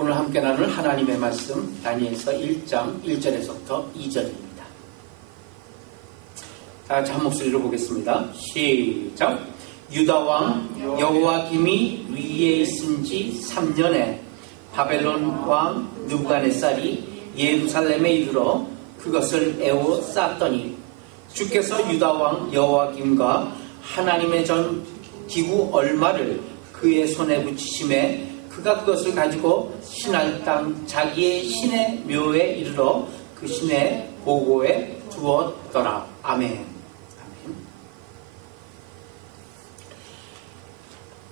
오늘 함께 나눌 하나님의 말씀 다니엘서 1장 1절에서부터 2절입니다. 다 같이 한 목소리로 보겠습니다. 시작. 유다왕 여호와김이 위에 있은 지 3년에 바벨론 왕 느부갓네살이 예루살렘에 이르러 그것을 에워쌌더니 주께서 유다왕 여호와김과 하나님의 전 기구 얼마를 그의 손에 붙이심에 그가 그것을 가지고 신할 땅 자기의 신의 묘에 이르러 그 신의 보고에 두었더라. 아멘. 아멘.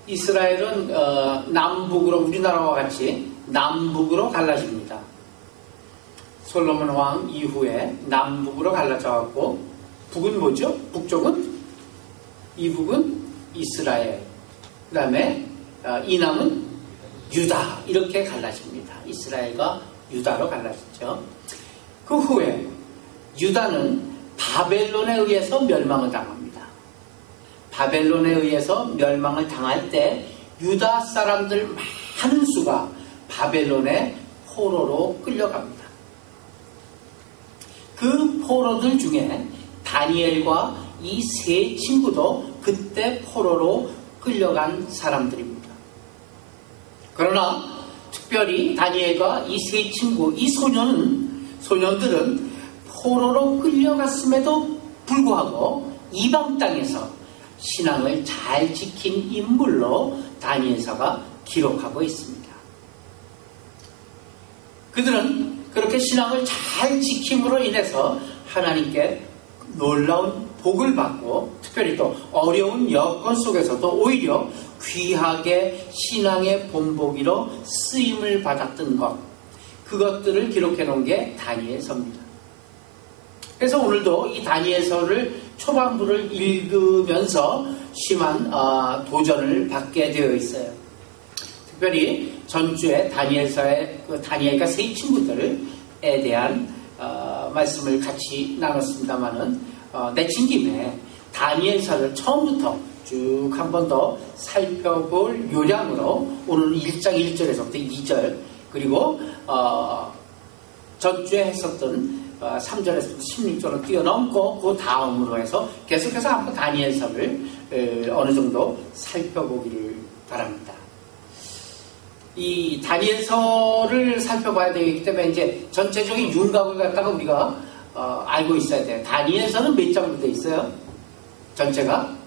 이스라엘은 남북으로 우리나라와 같이 남북으로 갈라집니다. 솔로몬 왕 이후에 남북으로 갈라져갖고 북은 뭐죠? 북쪽은 이북은 이스라엘, 그 다음에 이남은 유다, 이렇게 갈라집니다. 이스라엘과 유다로 갈라지죠. 그 후에 유다는 바벨론에 의해서 멸망을 당합니다. 바벨론에 의해서 멸망을 당할 때 유다 사람들 많은 수가 바벨론의 포로로 끌려갑니다. 그 포로들 중에 다니엘과 이 세 친구도 그때 포로로 끌려간 사람들입니다. 그러나 특별히 다니엘과 이 세 친구, 이 소년들은 포로로 끌려갔음에도 불구하고 이방 땅에서 신앙을 잘 지킨 인물로 다니엘서가 기록하고 있습니다. 그들은 그렇게 신앙을 잘 지킴으로 인해서 하나님께 놀라운 복을 받고 특별히 또 어려운 여건 속에서도 오히려 귀하게 신앙의 본보기로 쓰임을 받았던 것, 그것들을 기록해 놓은 게 다니엘서입니다. 그래서 오늘도 이 다니엘서를 초반부를 읽으면서 심한 도전을 받게 되어 있어요. 특별히 전주에 다니엘서의 다니엘과 세 친구들에 대한 말씀을 같이 나눴습니다만은 내친 김에 다니엘서를 처음부터 쭉 한 번 더 살펴볼 요량으로 오늘 1장 1절에서부터 2절 그리고 전주에 했었던 3절에서부터 16절을 뛰어넘고 그 다음으로 해서 계속해서 한번 다니엘서를 어느 정도 살펴보기를 바랍니다. 이 다니엘서를 살펴봐야 되기 때문에 이제 전체적인 윤곽을 갖다가 우리가 알고 있어야 돼요. 다니엘서는 몇 장으로 되어 있어요? 전체가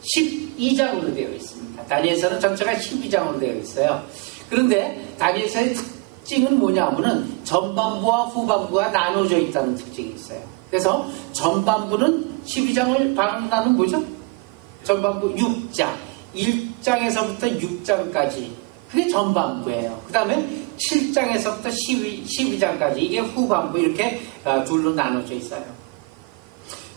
12장으로 되어 있습니다. 다니엘서는 전체가 12장으로 되어 있어요. 그런데 다니엘서의 특징은 뭐냐면은 전반부와 후반부가 나눠져 있다는 특징이 있어요. 그래서 전반부는 12장을 반응하는 뭐죠? 전반부 6장, 1장에서부터 6장까지 그게 전반부예요. 그 다음에 7장에서부터 12장까지 이게 후반부, 이렇게 둘로 나눠져 있어요.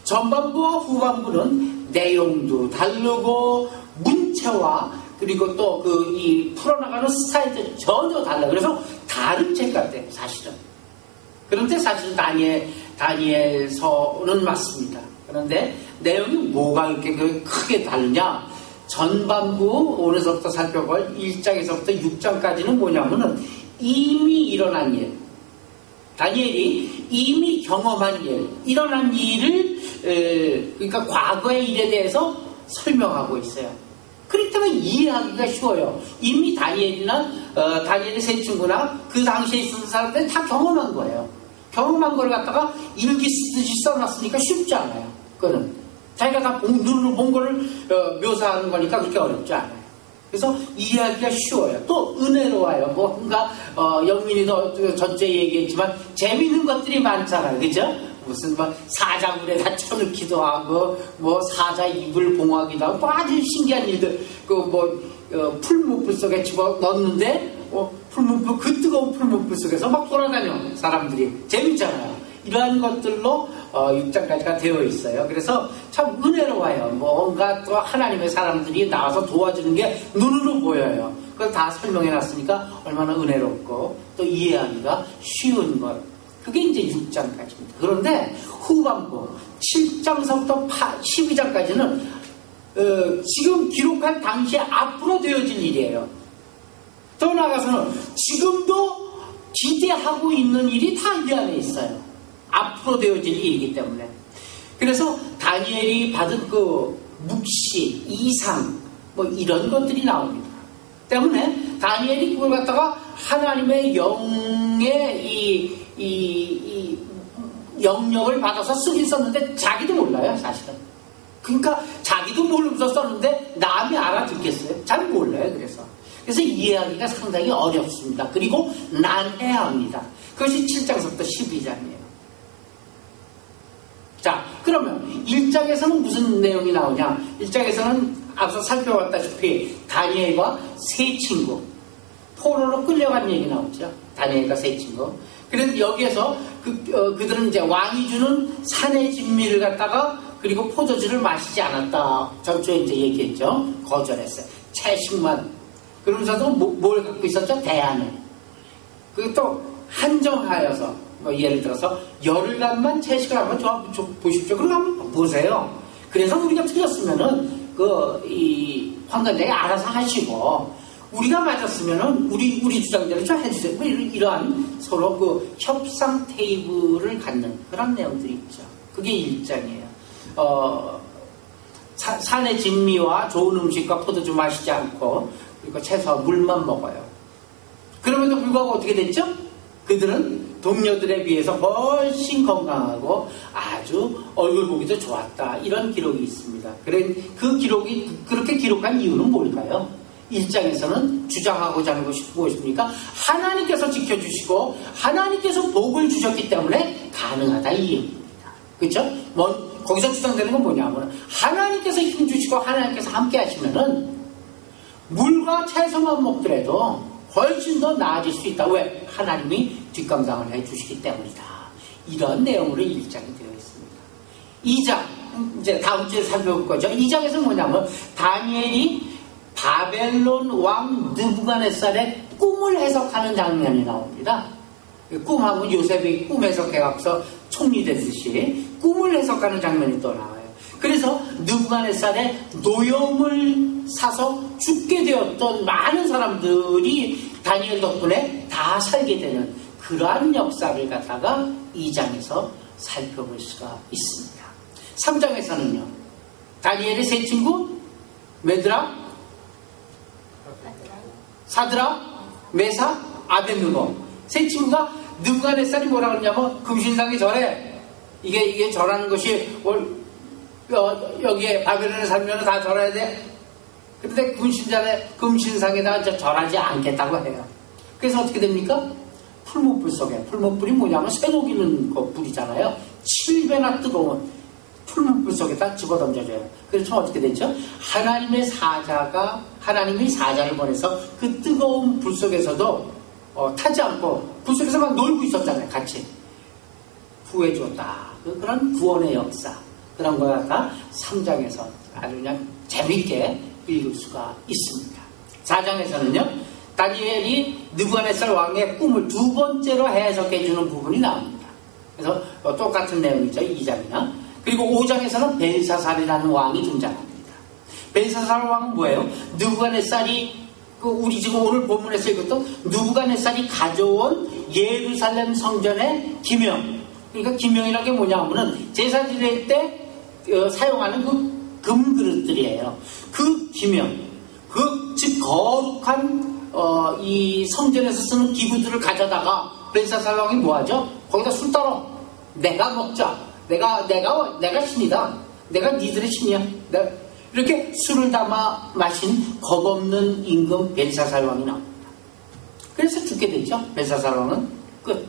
전반부와 후반부는 내용도 다르고 문체와 그리고 또 이 풀어나가는 스타일들이 전혀 달라요. 그래서 다른 책 같아요, 사실은. 그런데 사실 다니엘서는 맞습니다. 그런데 내용이 뭐가 이렇게 크게 다르냐? 전반부 오늘서부터 살펴볼 1장에서부터 6장까지는 뭐냐면은 이미 일어난 일, 다니엘이 이미 경험한 일, 일어난 일을 그러니까 과거의 일에 대해서 설명하고 있어요. 그렇기 때문에 이해하기가 쉬워요. 이미 다니엘이나 다니엘의 세 친구나 그 당시에 있었던 사람들은 다 경험한 거예요. 경험한 걸 갖다가 일기 쓰듯이 써놨으니까 쉽지 않아요. 그거는 자기가 다 눈으로 본 거를 묘사하는 거니까 그렇게 어렵지 않아요. 그래서 이해하기가 쉬워요. 또 은혜로워요. 뭔가 영민이도 전체 얘기했지만 재미있는 것들이 많잖아요. 그죠? 무슨 사자물에다 쳐넣기도 하고 사자 입을 봉하기도 하고 아주 신기한 일들, 풀무불 속에 집어 넣는데 풀무불, 그 뜨거운 풀무불 속에서 막 돌아다녀 사람들이. 재밌잖아요. 이러한 것들로 6장까지가 되어 있어요. 그래서 참 은혜로워요. 뭔가 또 하나님의 사람들이 나와서 도와주는 게 눈으로 보여요. 그걸 다 설명해 놨으니까 얼마나 은혜롭고 또 이해하기가 쉬운 것. 그게 이제 6장까지입니다. 그런데 후반부 7장서부터 12장까지는 지금 기록한 당시에 앞으로 되어진 일이에요. 더 나아가서는 지금도 기대하고 있는 일이 다 이 안에 있어요. 앞으로 되어질 일이기 때문에. 그래서 다니엘이 받은 그 묵시, 이상 뭐 이런 것들이 나옵니다. 때문에 다니엘이 그걸 갖다가 하나님의 영의 이 영역을 받아서 쓰긴 썼는데 자기도 몰라요, 사실은. 그러니까 자기도 모르면서 썼는데 남이 알아듣겠어요? 잘 몰라요. 그래서 이해하기가 상당히 어렵습니다. 그리고 난해야 합니다. 그것이 7장서부터 12장이에요. 자, 그러면 1장에서는 무슨 내용이 나오냐? 1장에서는 앞서 살펴봤다시피 다니엘과 세 친구, 포로로 끌려간 얘기 나오죠. 다니엘과 세 친구. 그래서 여기에서 그들은 이제 왕이 주는 산의 진미를 갖다가 그리고 포도주를 마시지 않았다. 전주에 이제 얘기했죠. 거절했어요. 채식만. 그러면서도 뭘 갖고 있었죠? 대안을. 그또 한정하여서 뭐 예를 들어서 열흘간만 채식을 한번 보십시오. 그럼 한번 보세요. 그래서 우리가 틀렸으면은 이 황관장이 알아서 하시고 우리가 맞았으면은 우리 주장대로 좀 해주세요. 뭐 이러한 서로 그 협상 테이블을 갖는 그런 내용들이 있죠. 그게 1장이에요. 산의 진미와 좋은 음식과 포도주 마시지 않고 그리고 채소와 물만 먹어요. 그럼에도 불구하고 어떻게 됐죠? 그들은 동료들에 비해서 훨씬 건강하고 아주 얼굴 보기도 좋았다. 이런 기록이 있습니다. 그 기록이 그렇게 기록한 이유는 뭘까요? 1장에서는 주장하고자 하는 것이 무엇입니까? 하나님께서 지켜주시고 하나님께서 복을 주셨기 때문에 가능하다 이 얘기입니다. 그렇죠? 거기서 주장되는 건 뭐냐면 하나님께서 힘주시고 하나님께서 함께 하시면은 물과 채소만 먹더라도 훨씬 더 나아질 수 있다. 왜? 하나님이 뒷감당을 해주시기 때문이다. 이런 내용으로 1장이 되어 있습니다. 2장, 이제 다음 주에 살펴볼 거죠. 2장에서 뭐냐면 다니엘이 바벨론 왕 느부갓네살의 꿈을 해석하는 장면이 나옵니다. 꿈하면 요셉이 꿈 해석해갖고서 총리 됐듯이 꿈을 해석하는 장면이 또 나와요. 그래서 느부갓네살의 노염을 사서 죽게 되었던 많은 사람들이 다니엘 덕분에 다 살게 되는 그러한 역사를 갖다가 2장에서 살펴볼 수가 있습니다. 3장에서는요. 다니엘의 세 친구 메드락, 사드락, 메사, 아벳느고 세 친구가 느부갓네살이 뭐라 그러냐면 금신상에 절해. 이게 절하는 것이 여기에 바벨론에 살면 다 절해야 돼. 근데 금신상에다가 절하지 않겠다고 해요. 그래서 어떻게 됩니까? 풀무불 속에, 풀무불이 뭐냐면 쇠고기는 그 불이잖아요. 7배나 뜨거운 풀무불 속에다 집어던져줘요. 그래서 어떻게 되죠? 하나님이 사자를 보내서 그 뜨거운 불 속에서도 타지 않고 불 속에서 막 놀고 있었잖아요. 같이 구해줬다. 그런 구원의 역사 그런 거 갖다 3장에서 아주 그냥 재밌게 읽을 수가 있습니다. 4장에서는요. 다니엘이 느부갓네살 왕의 꿈을 두 번째로 해석해주는 부분이 나옵니다. 그래서 똑같은 내용이죠. 2장이나. 그리고 5장에서는 벨사살이라는 왕이 등장합니다. 벨사살 왕은 뭐예요? 느부갓네살이 우리 지금 오늘 본문에서 읽었던 느부갓네살이 가져온 예루살렘 성전의 기명. 그러니까 기명이라는 게 뭐냐 하면은 제사 드릴 때 사용하는 그 금그릇들이에요. 그 기명, 즉 거룩한 이 성전에서 쓰는 기구들을 가져다가 벨사살 왕이 뭐하죠? 거기다 술 따러 내가 먹자. 내가 신이다. 내가 니들의 신이야. 이렇게 술을 담아 마신 겁없는 임금 벨사살 왕이 나옵니다. 그래서 죽게 되죠. 벨사살 왕은 끝.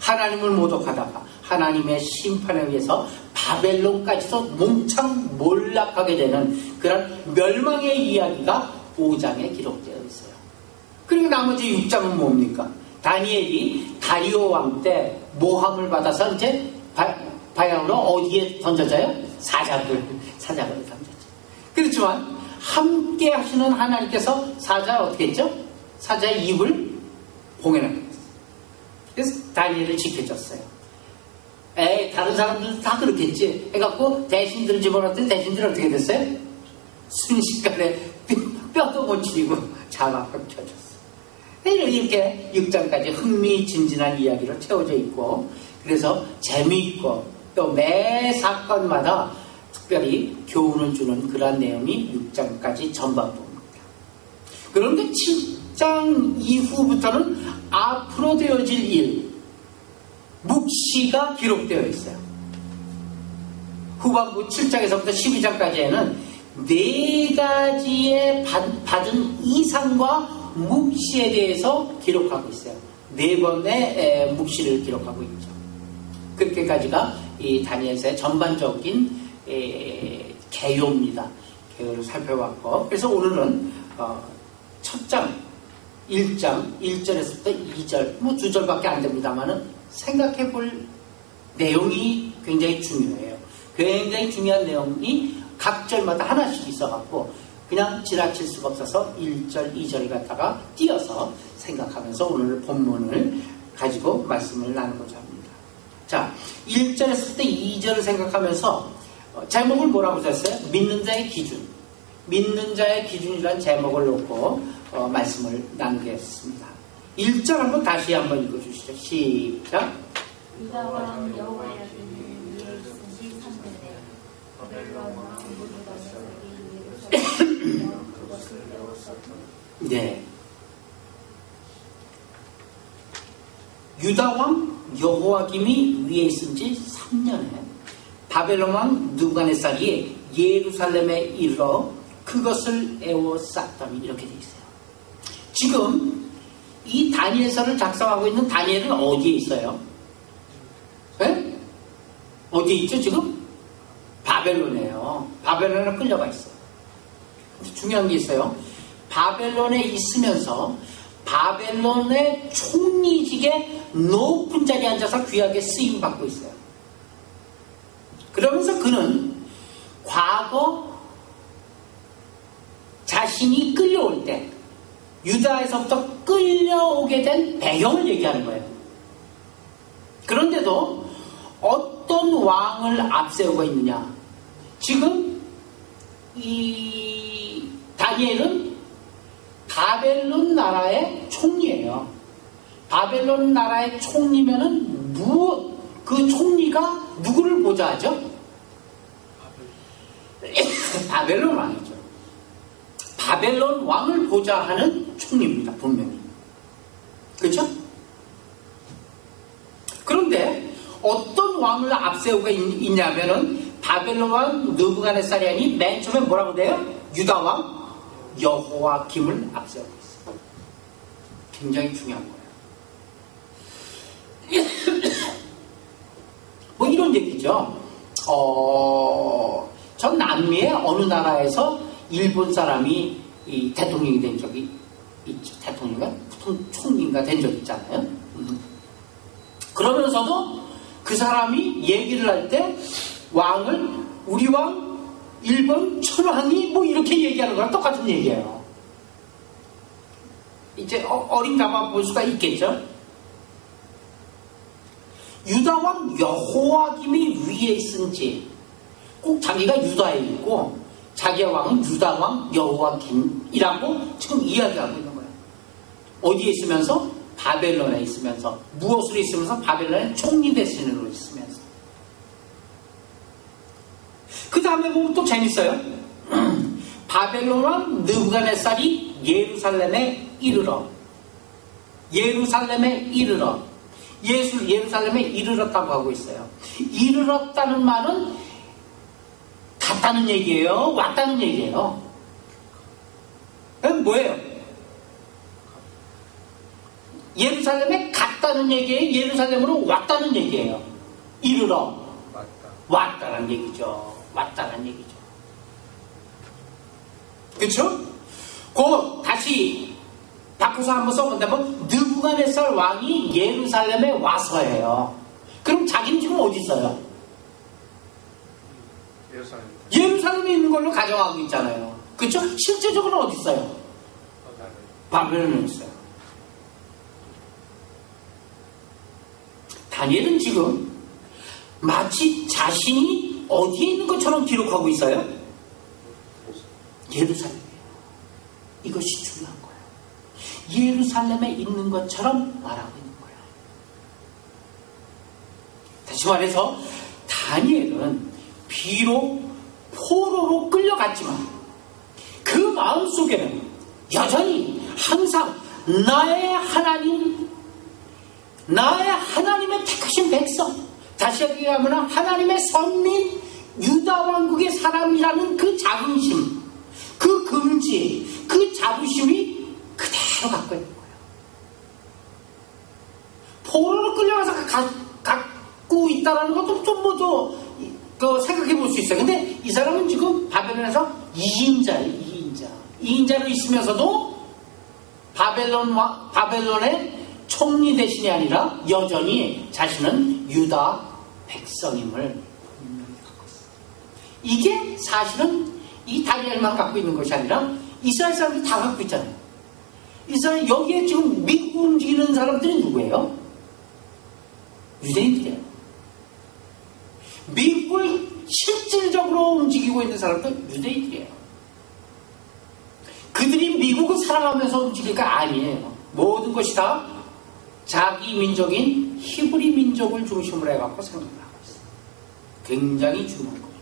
하나님을 모독하다가 하나님의 심판에 의해서 바벨론까지도 몽창 몰락하게 되는 그런 멸망의 이야기가 5장에 기록되어 있어요. 그리고 나머지 6장은 뭡니까? 다니엘이 다리오 왕 때 모함을 받아서 이제 바야흐로 어디에 던져져요? 사자굴에 던져져요. 그렇지만 함께 하시는 하나님께서 사자를 어떻게 했죠? 사자의 입을 봉해놨어요. 그래서 다니엘을 지켜줬어요. 다른 사람들도 다 그렇겠지. 해갖고 대신들을 집어넣었더니 대신들은 어떻게 됐어요? 순식간에 뼈도 못 치고 잡아 펴줬어요. 이렇게 6장까지 흥미진진한 이야기로 채워져 있고, 그래서 재미있고 또 매 사건마다 특별히 교훈을 주는 그러한 내용이 6장까지 전반부입니다. 그런데 7장 이후부터는 앞으로 되어질 일, 묵시가 기록되어 있어요. 후반부 7장에서부터 12장까지에는 4가지의 받은 이상과 묵시에 대해서 기록하고 있어요. 4번의 묵시를 기록하고 있죠. 그렇게까지가 이 다니엘서의 전반적인 개요입니다. 개요를 살펴봤고, 그래서 오늘은 첫 장 1장 1절에서부터 2절, 뭐 2절밖에 안 됩니다만은 생각해 볼 내용이 굉장히 중요해요. 굉장히 중요한 내용이 각 절마다 하나씩 있어갖고 그냥 지나칠 수가 없어서 1절, 2절을 갖다가 띄어서 생각하면서 오늘 본문을 가지고 말씀을 나누고자 합니다. 자, 1절에서부터 2절을 생각하면서 제목을 뭐라고 썼어요? 믿는 자의 기준. 믿는 자의 기준이라는 제목을 놓고 말씀을 나누겠습니다. 1절 한번 다시 한번 읽어주시죠. 시작. 유다 왕 여호야김이 위에 있으신 3년에 바벨론 왕 느부갓네살이 예루살렘에 그것을 메웠었더니. 네. 유다 왕 여호야김이 위에 있은 지 3년에 바벨론 왕 느부갓네살이 예루살렘에 이르러 그것을 에워쌌더니, 이렇게 되어 있어요. 지금 이 다니엘서를 작성하고 있는 다니엘은 어디에 있어요? 네? 어디에 있죠 지금? 바벨론이에요. 바벨론에 끌려가 있어요. 근데 중요한 게 있어요. 바벨론에 있으면서 바벨론의 총리직에 높은 자리에 앉아서 귀하게 쓰임받고 있어요. 그러면서 그는 과거 자신이 끌려올 때 유다에서부터 끌려오게 된 배경을 얘기하는 거예요. 그런데도 어떤 왕을 앞세우고 있느냐? 지금 이 다니엘은 바벨론 나라의 총리예요. 바벨론 나라의 총리면은 그 총리가 누구를 보좌하죠? 바벨론 왕이죠. 바벨론 왕을 보좌하는 총리입니다. 분명히. 그렇죠? 그런데 어떤 왕을 앞세우고 있냐면은 바벨론 왕 느부갓네살이 아닌 맨 처음에 뭐라고 돼요? 유다 왕 여호야김을 앞세우고 있어요. 굉장히 중요한 거예요. 뭐 이런 얘기죠. 전 남미의 어느 나라에서 일본 사람이 이 대통령이 된 적이 있죠. 대통령인가? 총리인가 된 적 있잖아요. 그러면서도 그 사람이 얘기를 할 때 왕을 우리 왕 일본 천황이 뭐 이렇게 얘기하는 거랑 똑같은 얘기예요. 이제 어린 가만 볼 수가 있겠죠. 유다 왕 여호야김이 위에 있은지 꼭 자기가 유다에 있고 자기의 왕은 유다 왕 여호야김이라고 지금 이야기하고 있는 거예요. 어디에 있으면서? 바벨론에 있으면서. 무엇으로 있으면서? 바벨론의 총리 대신으로 있으면서. 그 다음에 보면 또 재밌어요. 바벨론 왕 느부갓네살이 예루살렘에 이르러 예루살렘에 이르렀다고 하고 있어요. 이르렀다는 말은 갔다는 얘기예요? 왔다는 얘기예요? 그럼 뭐예요? 예루살렘에 갔다는 얘기예요? 예루살렘으로 왔다는 얘기예요? 이르러 왔다는 얘기죠. 왔다는 얘기죠. 그렇죠? 곧 다시 바꿔서 한번 써본다면 느부갓네살 왕이 예루살렘에 와서예요. 그럼 자기는 지금 어디 있어요? 예루살렘에 있는 걸로 가정하고 있잖아요. 그렇죠? 실제적으로 어디 있어요? 바벨론에 있어요. 다니엘은 지금 마치 자신이 어디에 있는 것처럼 기록하고 있어요? 예루살렘이에요. 이것이 중요한 거예요. 예루살렘에 있는 것처럼 말하고 있는 거예요. 다시 말해서 다니엘은 비록 포로로 끌려갔지만 그 마음속에는 여전히 항상 나의 하나님, 나의 하나님의 택하신 백성, 다시 얘기하면 하나님의 선민, 유다 왕국의 사람이라는 그 자긍심, 그 긍지, 그 자부심이 그대로 갖고 있는 거예요. 포로로 끌려가서 갖고 있다는 것도 좀 생각해 볼 수 있어요. 근데 이 사람은 지금 바벨론에서 2인자예요. 2인자로 있으면서도 바벨론의 총리 대신이 아니라 여전히 자신은 유다 백성임을 분명히 갖고 있어요. 이게 사실은 이 다니엘만 갖고 있는 것이 아니라 이스라엘 사람들이 다 갖고 있잖아요. 이스라엘 여기에 지금 미국 움직이는 사람들이 누구예요? 유대인들이에요. 미국을 실질적으로 움직이고 있는 사람들은 유대인들이에요. 그들이 미국을 사랑하면서 움직일까? 아니에요. 모든 것이 다 자기 민족인 히브리 민족을 중심으로 해갖고 생각을 하고 있어요. 굉장히 중요한 겁니다.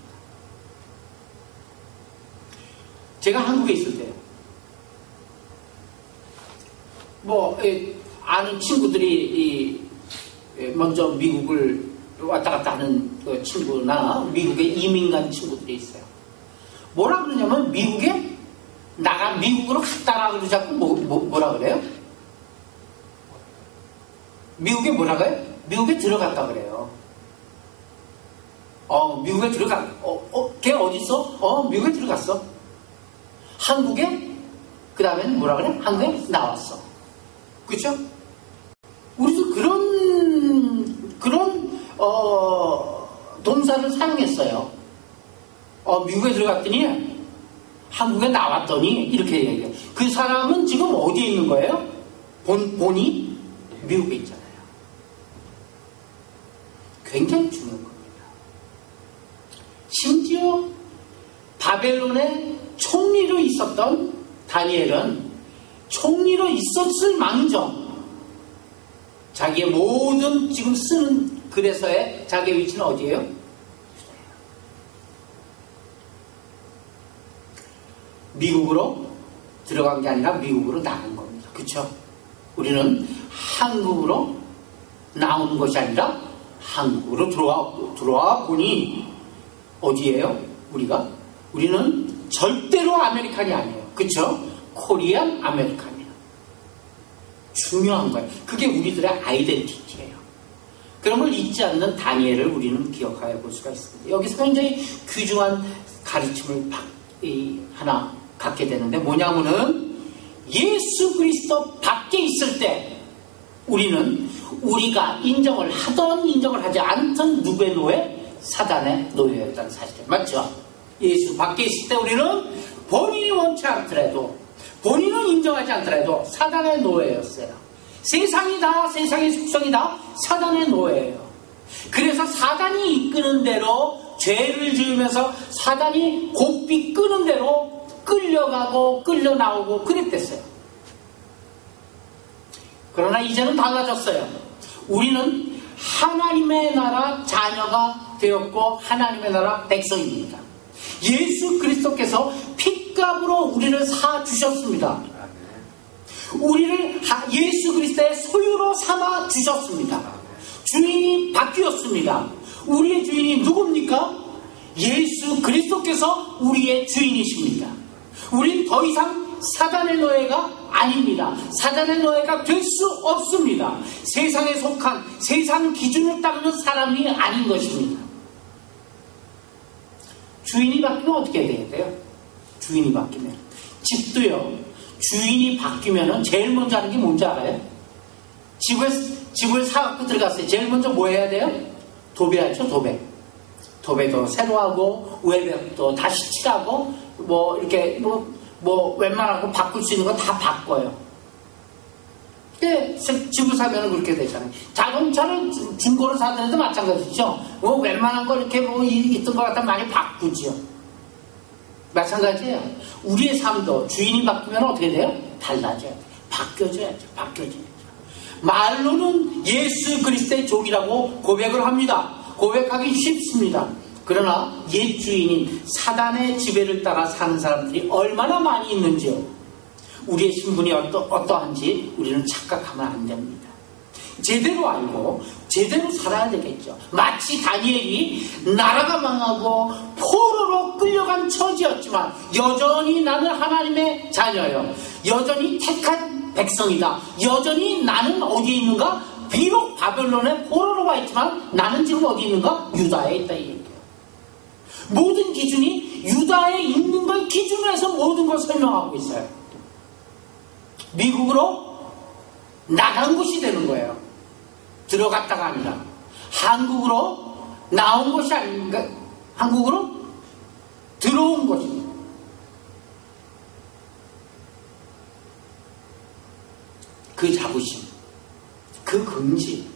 제가 한국에 있을 때요. 아는 친구들이 먼저 미국을 왔다 갔다 하는 그 친구나 미국에 이민 간 친구들이 있어요. 뭐라 그러냐면 미국으로 갔다라 그러고 자꾸 뭐라 그래요? 미국에 뭐라고요? 미국에 들어갔다 그래요. 미국에 걔 어디 있어? 미국에 들어갔어. 한국에 그 다음에는 뭐라 그래? 한국에 나왔어. 그렇죠? 우리도 그런 동사를 사용했어요. 미국에 들어갔더니 한국에 나왔더니 이렇게 얘기해요. 그 사람은 지금 어디에 있는 거예요? 본이 미국에 있잖아요. 굉장히 중요한 겁니다. 심지어 바벨론의 총리로 있었던 다니엘은 총리로 있었을 망정 자기의 모든 지금 쓰는 글에서의 자기의 위치는 어디예요? 미국으로 들어간 게 아니라 미국으로 나간 겁니다. 그렇죠? 우리는 한국으로 나오는 것이 아니라 한국으로 들어와 보니 어디예요? 우리는 절대로 아메리칸이 아니에요. 그렇죠? 코리안 아메리칸이에요. 중요한 거예요. 그게 우리들의 아이덴티티예요. 그런 걸 잊지 않는 다니엘을 우리는 기억해 볼 수가 있습니다. 여기서 굉장히 귀중한 가르침을 하나 갖게 되는데 뭐냐면은 예수 그리스도 밖에 있을 때 우리가 인정을 하던 인정을 하지 않던 누구의 노예? 사단의 노예였다는 사실 맞죠? 예수 밖에 있을 때 우리는 본인이 원치 않더라도 본인은 인정하지 않더라도 사단의 노예였어요. 세상의 속성이 다 사단의 노예예요. 그래서 사단이 이끄는 대로 죄를 지으면서 사단이 고삐 끄는 대로 끌려가고 끌려나오고 그랬댔어요. 그러나 이제는 달라졌어요. 우리는 하나님의 나라 자녀가 되었고 하나님의 나라 백성입니다. 예수 그리스도께서 핏값으로 우리를 사주셨습니다. 우리를 예수 그리스도의 소유로 삼아 주셨습니다. 주인이 바뀌었습니다. 우리의 주인이 누굽니까? 예수 그리스도께서 우리의 주인이십니다. 우린 더 이상 사단의 노예가 아닙니다. 사단의 노예가 될 수 없습니다. 세상에 속한 세상 기준을 따르는 사람이 아닌 것입니다. 주인이 바뀌면 어떻게 돼야 돼요? 주인이 바뀌면 집도요. 주인이 바뀌면 제일 먼저 하는 게 뭔지 알아요? 집을 사갖고 들어갔어요. 제일 먼저 뭐 해야 돼요? 도배하죠. 도배도 새로 하고 외벽도 다시 칠하고 이렇게 웬만한 거 바꿀 수 있는 거 다 바꿔요. 집을 사면 그렇게 되잖아요. 자동차를 중고로 사더라도 마찬가지죠. 웬만한 거 이렇게 있던 것 같다 많이 바꾸죠. 마찬가지예요. 우리의 삶도 주인이 바뀌면 어떻게 돼요? 달라져요. 바뀌어져야죠. 말로는 예수 그리스도의 종이라고 고백을 합니다. 고백하기 쉽습니다. 그러나 옛 주인인 사단의 지배를 따라 사는 사람들이 얼마나 많이 있는지요. 우리의 신분이 어떠한지 우리는 착각하면 안 됩니다. 제대로 알고 제대로 살아야 되겠죠. 마치 다니엘이 나라가 망하고 포로로 끌려간 처지였지만 여전히 나는 하나님의 자녀예요. 여전히 택한 백성이다. 여전히 나는 어디에 있는가? 비록 바벨론에 포로로 가 있지만 나는 지금 어디 있는가? 유다에 있다 이 얘기예요. 모든 기준이 유다에 있는 걸 기준으로 해서 모든 걸 설명하고 있어요. 미국으로 나간 것이 되는 거예요. 들어갔다가 아니라 한국으로 나온 것이 아닌가? 한국으로 들어온 것입니다. 그 자부심, 그 긍지,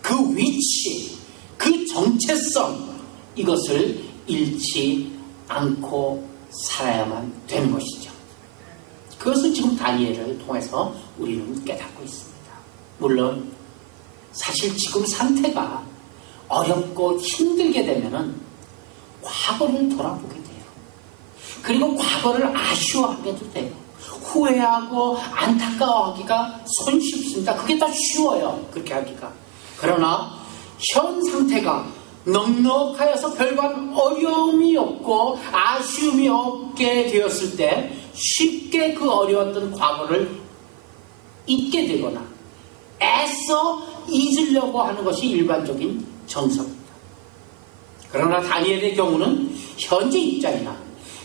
그 위치, 그 정체성, 이것을 잃지 않고 살아야만 되는 것이죠. 그것을 지금 다니엘을 통해서 우리는 깨닫고 있습니다. 물론 사실 지금 상태가 어렵고 힘들게 되면은 과거를 돌아보게 돼요. 그리고 과거를 아쉬워하게도 돼요. 후회하고 안타까워하기가 손쉽습니다. 그게 더 쉬워요. 그렇게 하기가. 그러나 현 상태가 넉넉하여서 별반 어려움이 없고 아쉬움이 없게 되었을 때 쉽게 그 어려웠던 과거를 잊게 되거나 애써 잊으려고 하는 것이 일반적인 정서입니다. 그러나 다니엘의 경우는 현재 입장이나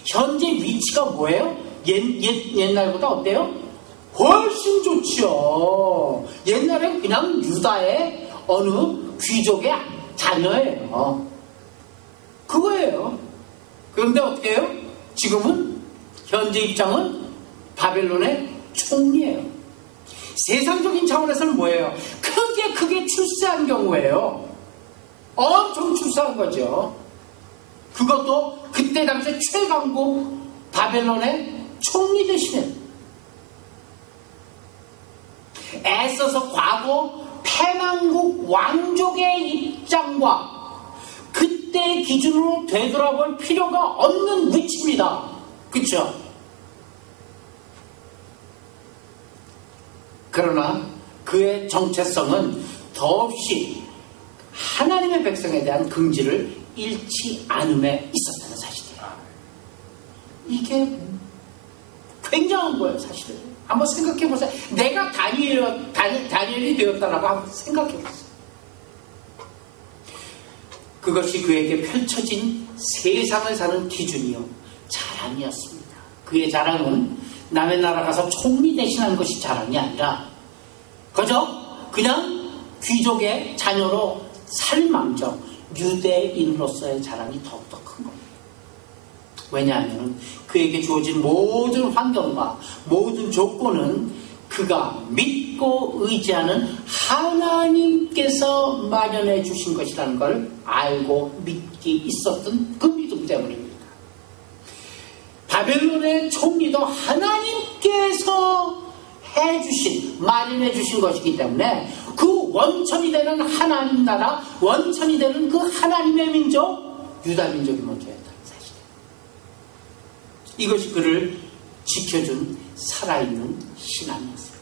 현재 위치가 뭐예요? 옛날보다 어때요? 훨씬 좋지요. 옛날엔 그냥 유다의 어느 귀족의 자녀예요. 그거예요. 그런데 어떻게 해요? 지금은 현재 입장은 바벨론의 총리예요. 세상적인 차원에서는 뭐예요? 크게 출세한 경우예요. 엄청 출세한 거죠. 그것도 그때 당시에 최강국 바벨론의 총리 대신에 애써서 과거 패망국 왕족의 입장과 그때 기준으로 되돌아볼 필요가 없는 위치입니다. 그렇죠? 그러나 그의 정체성은 더없이 하나님의 백성에 대한 긍지를 잃지 않음에 있었다는 사실이에요. 이게 굉장한 거예요, 사실은. 한번 생각해 보세요. 내가 다니엘이 되었다라고 한번 생각해 보세요. 그것이 그에게 펼쳐진 세상을 사는 기준이요, 자랑이었습니다. 그의 자랑은 남의 나라 가서 총리 대신하는 것이 자랑이 아니라 그냥 귀족의 자녀로 살망정 유대인으로서의 자랑이 더욱더 큰 겁니다. 왜냐하면 그에게 주어진 모든 환경과 모든 조건은 그가 믿고 의지하는 하나님께서 마련해 주신 것이라는 걸 알고 믿기 있었던 그 믿음 때문입니다. 바벨론의 총리도 하나님께서 해주신, 마련해 주신 것이기 때문에 그 원천이 되는 하나님 나라, 원천이 되는 그 하나님의 민족, 유다 민족이 먼저였다는 사실이에요. 이것이 그를 지켜준 살아있는 신앙이었습니다.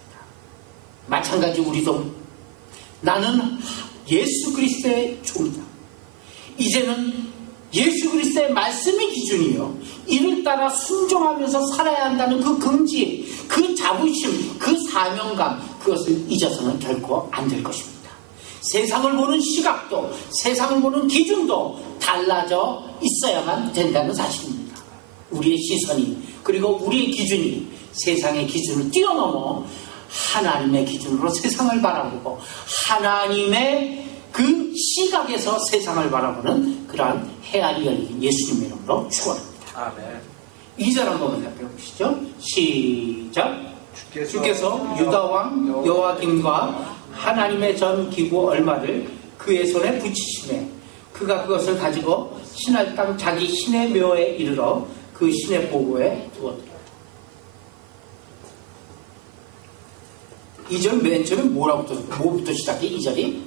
마찬가지 우리도 나는 예수 그리스도의 종이다. 이제는 예수 그리스도의 말씀이 기준이요, 이를 따라 순종하면서 살아야 한다는 그 긍지, 그 자부심, 그 사명감, 그것을 잊어서는 결코 안 될 것입니다. 세상을 보는 시각도, 세상을 보는 기준도 달라져 있어야만 된다는 사실입니다. 우리의 시선이, 그리고 우리의 기준이 세상의 기준을 뛰어넘어 하나님의 기준으로 세상을 바라보고 하나님의 그 시각에서 세상을 바라보는 그러한 해안이 열린 예수님의 이름으로 축원합니다. 아멘. 2절 한번 살펴보시죠. 시작. 주께서 유다왕 여호와김과 하나님의 전 기구 얼마를 그의 손에 붙이시매 그가 그것을 가지고 신할 땅 자기 신의 묘에 이르러 그 신의 보고에 두었더라. 2절 맨 처음에 뭐부터 시작해? 2절이?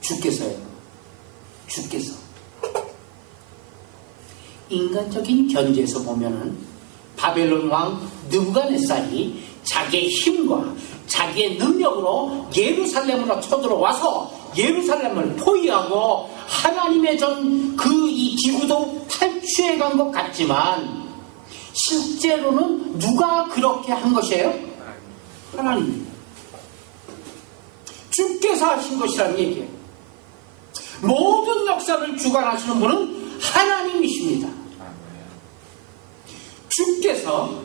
주께서예요. 주께서. 인간적인 견지에서 보면은 바벨론 왕 느부갓네살이 자기의 힘과 자기의 능력으로 예루살렘으로 쳐들어와서 예루살렘을 포위하고 하나님의 이 지구도 탈취해 간 것 같지만 실제로는 누가 그렇게 한 것이에요? 하나님. 주께서 하신 것이라는 얘기예요. 모든 역사를 주관하시는 분은 하나님이십니다. 주께서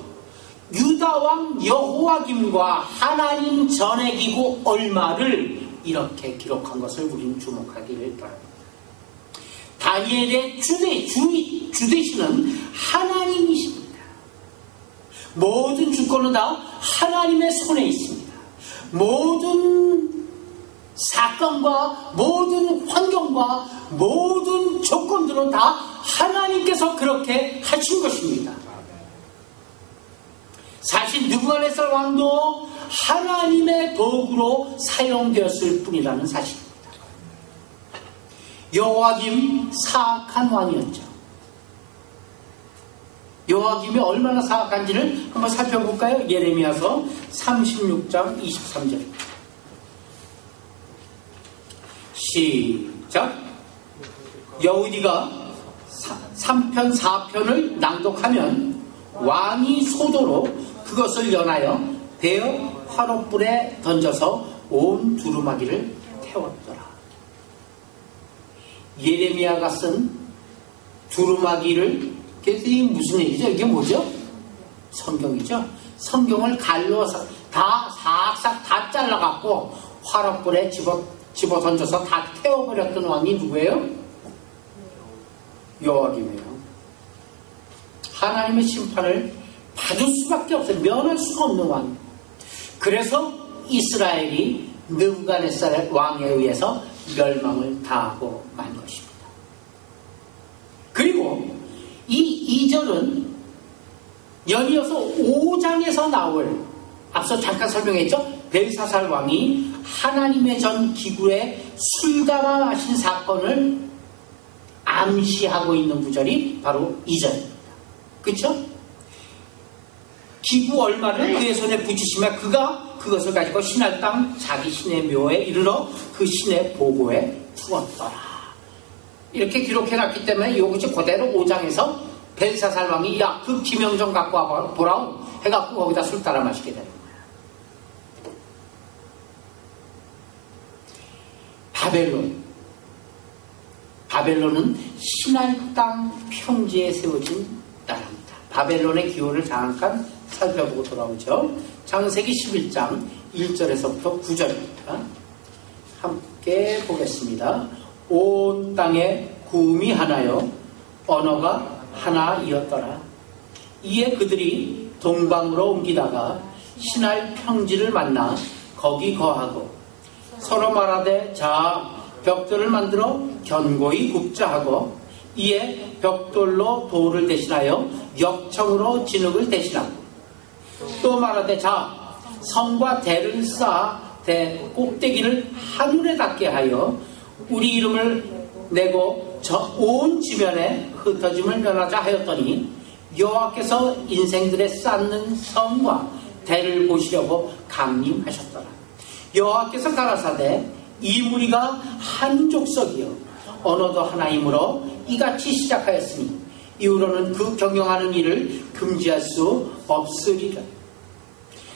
유다왕 여호와김과 하나님 전해기구 얼마를 이렇게 기록한 것을 우리는 주목하기를 바랍니다. 다니엘의 주되시는 하나님이십니다. 모든 주권은 다 하나님의 손에 있습니다. 모든 사건과 모든 환경과 모든 조건들은 다 하나님께서 그렇게 하신 것입니다. 사실 느부갓네살 왕도 하나님의 도구로 사용되었을 뿐이라는 사실입니다. 여호와김 사악한 왕이었죠. 여호와김이 얼마나 사악한지를 한번 살펴볼까요? 예레미야서 36장 23절 시작. 여우디가 3편 4편을 낭독하면 왕이 소도로 그것을 연하여 베어 화롯불에 던져서 온 두루마기를 태웠더라. 예레미야가 쓴 두루마기를, 이게 무슨 얘기죠? 이게 뭐죠? 성경이죠? 성경을 갈로 다 싹싹 다 잘라갖고 화롯불에 집어 던져서 다 태워버렸던 왕이 누구예요? 여호와김이에요. 하나님의 심판을 받을 수밖에 없어요. 면할 수가 없는 왕. 그래서 이스라엘이 느부갓네살 왕에 의해서 멸망을 당하고 만 것입니다. 그리고 이 2절은 연이어서 5장에서 나올, 앞서 잠깐 설명했죠? 벨사살 왕이 하나님의 전 기구에 술감하신 사건을 암시하고 있는 구절이 바로 2절입니다. 그렇죠? 기구 얼마를 그의 손에 붙이시며 그가 그것을 가지고 신할 땅 자기 신의 묘에 이르러 그 신의 보고에 두었더라. 이렇게 기록해놨기 때문에 이것이 그대로 5장에서 벨사살 왕이 야, 그 기명 좀 갖고 와보라고 해갖고 거기다 술 따라 마시게 되는 거예요. 바벨론은 신할 땅 평지에 세워진 나라입니다. 바벨론의 기호를 잠깐 살펴보고 돌아오죠. 창세기 11장 1절에서부터 9절입니다. 함께 보겠습니다. 온 땅에 구음이 하나요 언어가 하나이었더라. 이에 그들이 동방으로 옮기다가 신할 평지를 만나 거기 거하고 서로 말하되 자 벽돌을 만들어 견고히 굽자 하고 이에 벽돌로 돌을 대신하여 역청으로 진흙을 대신하고 또 말하되 자 성과 대를 쌓아 대 꼭대기를 하늘에 닿게 하여 우리 이름을 내고 온 지면에 흩어짐을 면하자 하였더니 여호와께서 인생들의 쌓는 성과 대를 보시려고 강림하셨더라. 여호와께서 가라사대 이 무리가 한 족속이요 언어도 하나이므로 이같이 시작하였으니 이후로는 그 경영하는 일을 금지할 수 없으리라.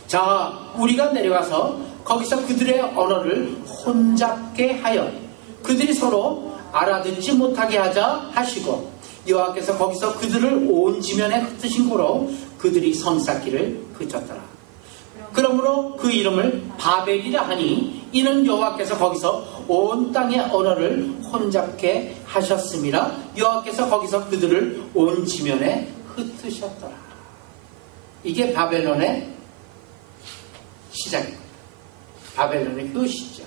자 우리가 내려가서 거기서 그들의 언어를 혼잡게 하여 그들이 서로 알아듣지 못하게 하자 하시고 여호와께서 거기서 그들을 온 지면에 흩으신 고로 그들이 성 쌓기를 그쳤더라. 그러므로 그 이름을 바벨이라 하니 이는 여호와께서 거기서 온 땅의 언어를 혼잡게 하셨음이라. 여호와께서 거기서 그들을 온 지면에 흩으셨더라. 이게 바벨론의 시작입니다. 바벨론의 효시죠.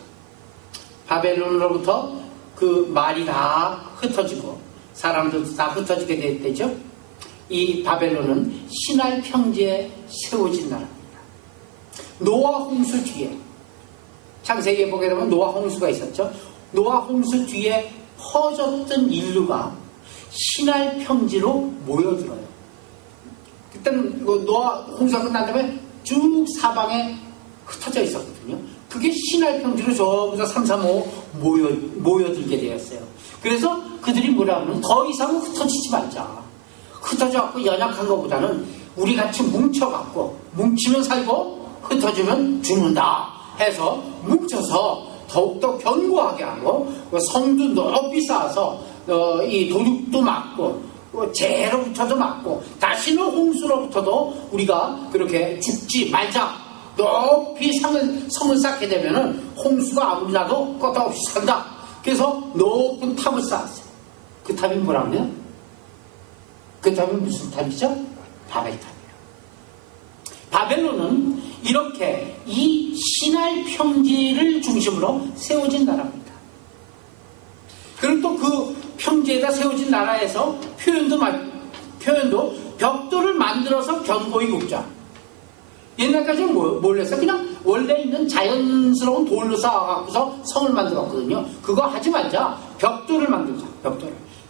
바벨론으로부터 그 말이 다 흩어지고 사람들도 다 흩어지게 되죠. 이 바벨론은 신할 평지에 세워진 나라입니다. 노아 홍수 뒤에, 창세기에 보게 되면 노아 홍수가 있었죠. 노아 홍수 뒤에 퍼졌던 인류가 시날 평지로 모여들어요. 그때는 노아 홍수가 끝난 다음에 쭉 사방에 흩어져 있었거든요. 그게 시날 평지로 전부 다 3, 3, 5 모여들게 되었어요. 그래서 그들이 뭐라 하면 더 이상 흩어지지 말자. 흩어져갖고 연약한 것보다는 우리 같이 뭉쳐갖고, 뭉치면 살고 흩어지면 죽는다 해서 뭉쳐서 더욱더 견고하게 하고, 성도 높이 쌓아서 이 도륙도 막고, 재해로부터도 막고, 다시는 홍수로부터도 우리가 그렇게 죽지 말자. 높이 성을 쌓게 되면은 홍수가 아무리 나도 끄떡없이 산다. 그래서 높은 탑을 쌓았어요. 그 탑이 뭐라고요? 그 탑이 무슨 탑이죠? 바벨 탑이에요. 바벨론은 이렇게 이 시날 평지를 중심으로 세워진 나라입니다. 그리고 또 그 평지에다 세워진 나라에서 표현도 벽돌을 만들어서 견고히 굽자. 옛날까지는 뭘 했어? 그냥 원래 있는 자연스러운 돌로 쌓아갖고서 성을 만들었거든요. 그거 하지 말자. 벽돌을 만들자.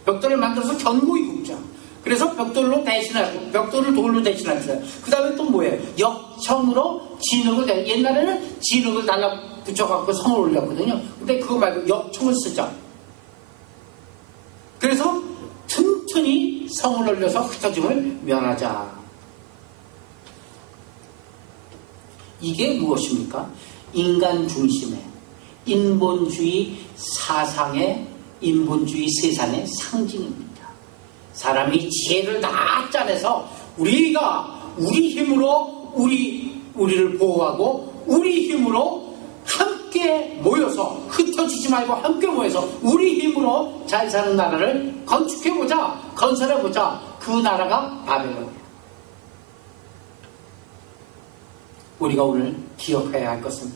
벽돌을 만들어서 견고히 굽자. 그래서 벽돌로 대신하고, 벽돌을 돌로 대신하셨어요. 그 다음에 또 뭐예요? 역청으로 진흙을, 옛날에는 진흙을 달라붙여갖고 성을 올렸거든요. 근데 그거 말고 역청을 쓰자. 그래서 튼튼히 성을 올려서 흩어짐을 면하자. 이게 무엇입니까? 인간 중심의 인본주의 사상의, 인본주의 세상의 상징입니다. 사람이 지혜를 다 짜내서 우리가 우리 힘으로 우리를 보호하고 우리 힘으로 함께 모여서, 흩어지지 말고 함께 모여서 우리 힘으로 잘 사는 나라를 건축해보자, 건설해보자. 그 나라가 바벨론이에요. 우리가 오늘 기억해야 할 것은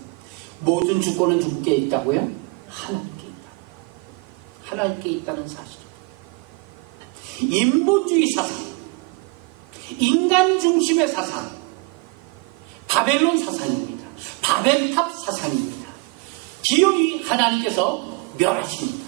모든 주권은 누구께 있다고요? 하나님께 있다. 하나님께 있다는 사실입니다. 인본주의 사상, 인간 중심의 사상, 바벨론 사상입니다. 바벨탑 사상입니다. 기어이 하나님께서 멸하십니다.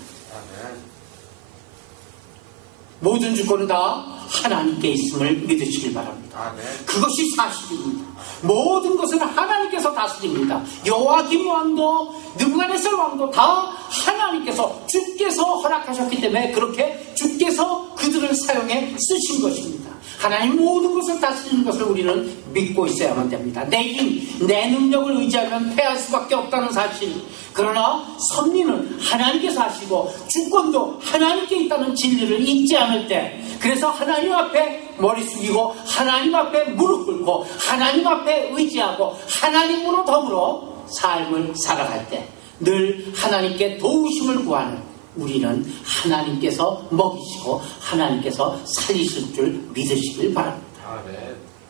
모든 주권은 다 하나님께 있음을 믿으시길 바랍니다. 그것이 사실입니다. 모든 것은 하나님께서 다스립니다. 여호와김 왕도 느부갓네살 왕도 다 하나님께서, 주께서 허락하셨기 때문에 그렇게 주께서 그들을 사용해 쓰신 것입니다. 하나님 모든 것을 다스리는 것을 우리는 믿고 있어야만 됩니다. 내 힘, 내 능력을 의지하면 패할 수밖에 없다는 사실. 그러나 섭리는 하나님께서 하시고 주권도 하나님께 있다는 진리를 잊지 않을 때, 그래서 하나님 앞에 머리 숙이고 하나님 앞에 무릎 꿇고 하나님 앞에 의지하고 하나님으로 더불어 삶을 살아갈 때 늘 하나님께 도우심을 구하는 우리는 하나님께서 먹이시고 하나님께서 살리실 줄 믿으시길 바랍니다.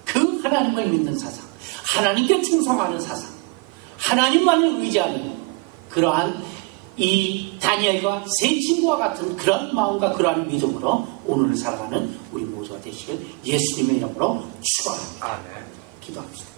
그 하나님을 믿는 사상, 하나님께 충성하는 사상, 하나님만을 의지하는 그러한 이 다니엘과 세 친구와 같은 그런 마음과 그러한 믿음으로 오늘을 살아가는 우리 모두가 되시길 예수님의 이름으로 축원합니다. 기도합시다.